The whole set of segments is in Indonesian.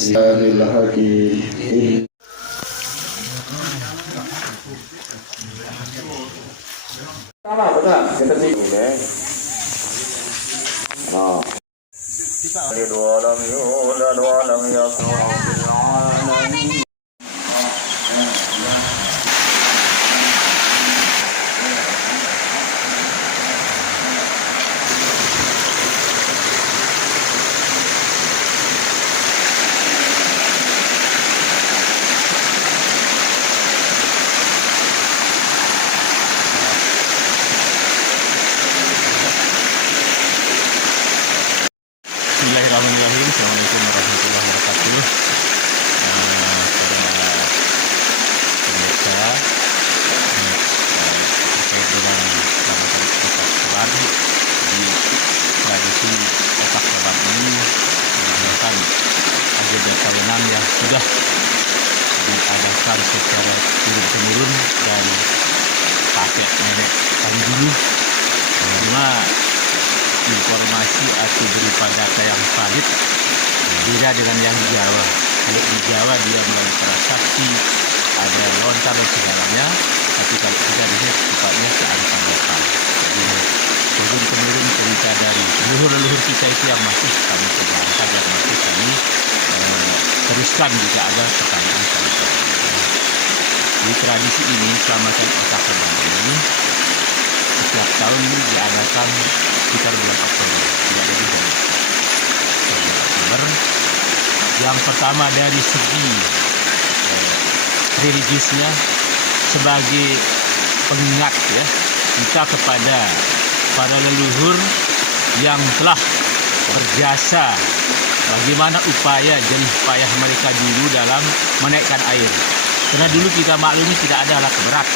Hakim. Sama benar, kita singgung ya. Nah. Dua lam yuda dua lam yakun bil alamin. Bismillahirrahmanirrahim. Assalamualaikum warahmatullahi wabarakatuh. Para pemirsa, terkait dengan perawatan otak sabar di tradisi otak sabar ini menggunakan agenda tahunan yang sudah diadakan secara turun-temurun dari kakek nenek kami dulu, karena informasi atau berupa data yang valid beda dengan yang di Jawa. Kalau di Jawa dia melalui transaksi, ada lontar dan segalanya, tapi kalau kita di sini sifatnya kearifan lokal. Jadi turun-temurun cerita dari leluhur-leluhur kita itu yang masih kami pertahankan dan masih kami teruskan jika ada pertanyaan kami. Di tradisi ini selama otak sabar ini setiap tahun ini diadakan sekitar bulan Oktober, tidak lebih dari bulan Oktober. Yang pertama dari segi religiusnya sebagai pengingat ya kita kepada para leluhur yang telah berjasa, bagaimana upaya jerih payah mereka dulu dalam menaikkan air. Karena dulu kita maklumi tidak ada alat berat,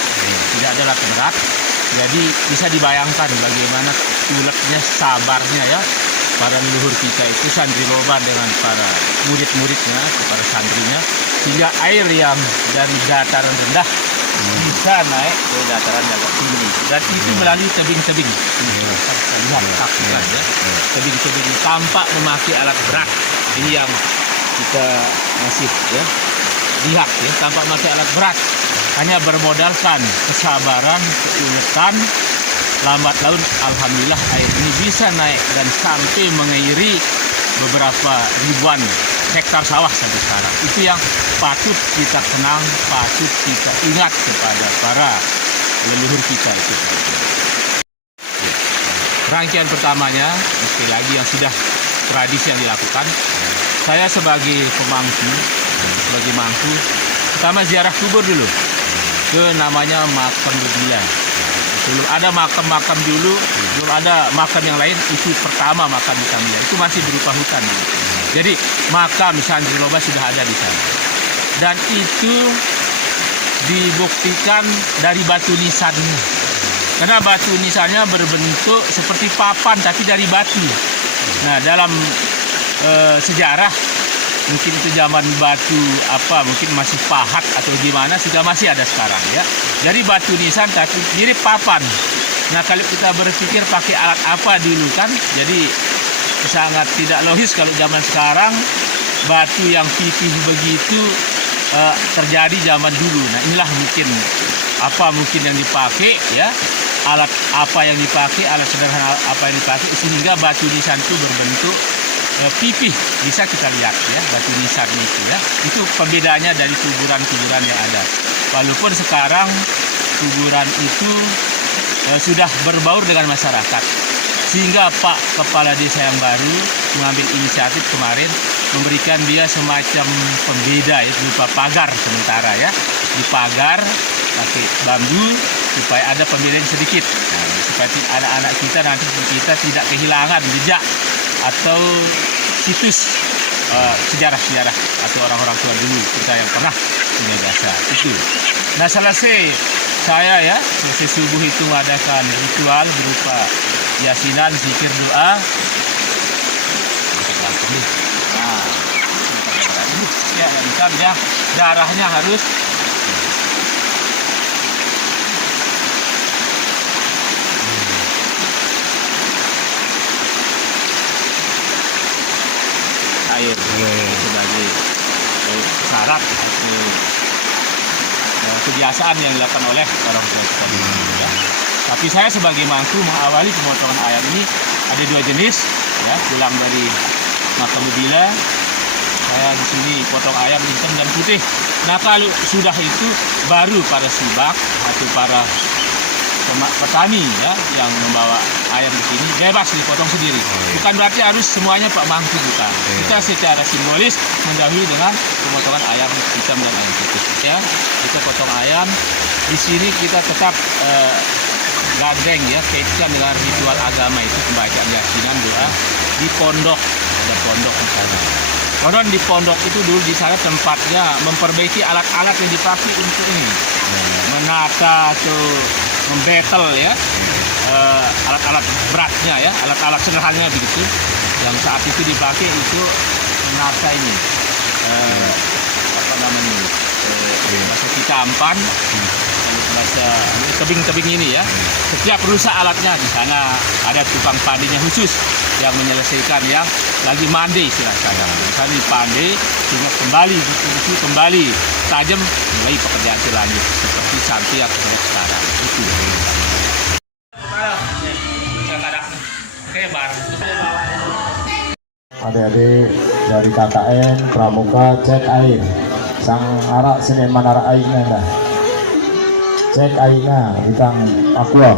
jadi bisa dibayangkan bagaimana uletnya, sabarnya ya para leluhur kita itu santri loba dengan para murid-muridnya, para santrinya, sehingga air yang dari dataran rendah bisa naik ke dataran yang agak tinggi, dan itu melalui tebing-tebing. Saksikan ya, tebing-tebing tanpa memakai alat berat. Ini yang kita masih ya lihat ya, tanpa memakai alat berat, hanya bermodalkan kesabaran, keuletan, lambat laun alhamdulillah air ini bisa naik dan sampai mengairi beberapa ribuan hektar sawah sampai sekarang. Itu yang patut kita kenang, patut kita ingat kepada para leluhur kita itu. Rangkaian pertamanya sekali lagi yang sudah tradisi yang dilakukan. Saya sebagai pemangku, sebagai mangku, pertama ziarah kubur dulu ke namanya makam Budila. Belum ada makam-makam dulu, belum ada makam yang lain, itu pertama makam di kami. Itu masih berupa hutan dulu. Jadi makam santri loba sudah ada di sana. Dan itu dibuktikan dari batu nisannya. Karena batu nisannya berbentuk seperti papan tapi dari batu. Nah, dalam sejarah mungkin itu zaman batu apa, mungkin masih pahat atau gimana, sudah masih ada sekarang ya. Jadi batu nisan tapi mirip papan. Nah, kalau kita berpikir pakai alat apa dulu kan, jadi sangat tidak logis kalau zaman sekarang batu yang pipih begitu terjadi zaman dulu. Nah, inilah mungkin yang dipakai ya, alat apa yang dipakai, alat sederhana apa yang dipakai sehingga batu nisan itu berbentuk pipih, bisa kita lihat ya batu nisan itu ya. Itu pembedanya dari kuburan-kuburan yang ada. Walaupun sekarang kuburan itu sudah berbaur dengan masyarakat, sehingga Pak Kepala Desa yang baru mengambil inisiatif kemarin memberikan dia semacam pembeda ya, berupa pagar sementara ya, dipagar pakai bambu supaya ada pembedaan sedikit. Nah, supaya anak-anak kita nanti kita tidak kehilangan jejak atau situs sejarah-sejarah atau orang-orang tua dulu kita yang pernah punya jasa itu. Nah, selesai subuh itu mengadakan ritual berupa yasinan, zikir, doa. Ya, ntar ya darahnya harus air sebagai syarat, satu kebiasaan yang dilakukan oleh orang tua kita dulu, ya. Tapi saya sebagai mantu mengawali pemotongan ayam ini ada 2 jenis, ya. Pulang dari Makamudila, saya di sini potong ayam hitam dan putih. Nah, kalau sudah itu baru para subak atau para petani, ya, yang membawa ayam di sini bebas dipotong sendiri. Bukan berarti harus semuanya Pak Mangku, bukan. Kita secara simbolis mendahului dengan pemotongan ayam hitam dan ayam putih, ya. Kita potong ayam di sini, kita tetap gandeng, ya, kaitkan dengan ritual agama itu, pembacaan yasinan, doa di pondok. Ada pondok di sana. Konon di pondok itu dulu di sana tempatnya memperbaiki alat-alat yang dipakai untuk ini, menata atau membetel, ya, alat-alat beratnya, ya, alat-alat sederhananya begitu, yang saat itu dipakai itu menata ini, apa namanya, bahasa kita ampan, bahasa tebing-tebing ini, ya. Setiap rusak alatnya di sana ada tukang pandainya khusus yang menyelesaikan, yang lagi mandi istilah saya. Misalnya pandai sehingga kembali berfungsi, kembali tajam, mulai pekerjaan lanjut seperti sampai yang sekarang itu. Adik-adik dari KKN Pramuka cek air, sang arak Senin Manara airnya dah. Cek airnya, bintang aqua.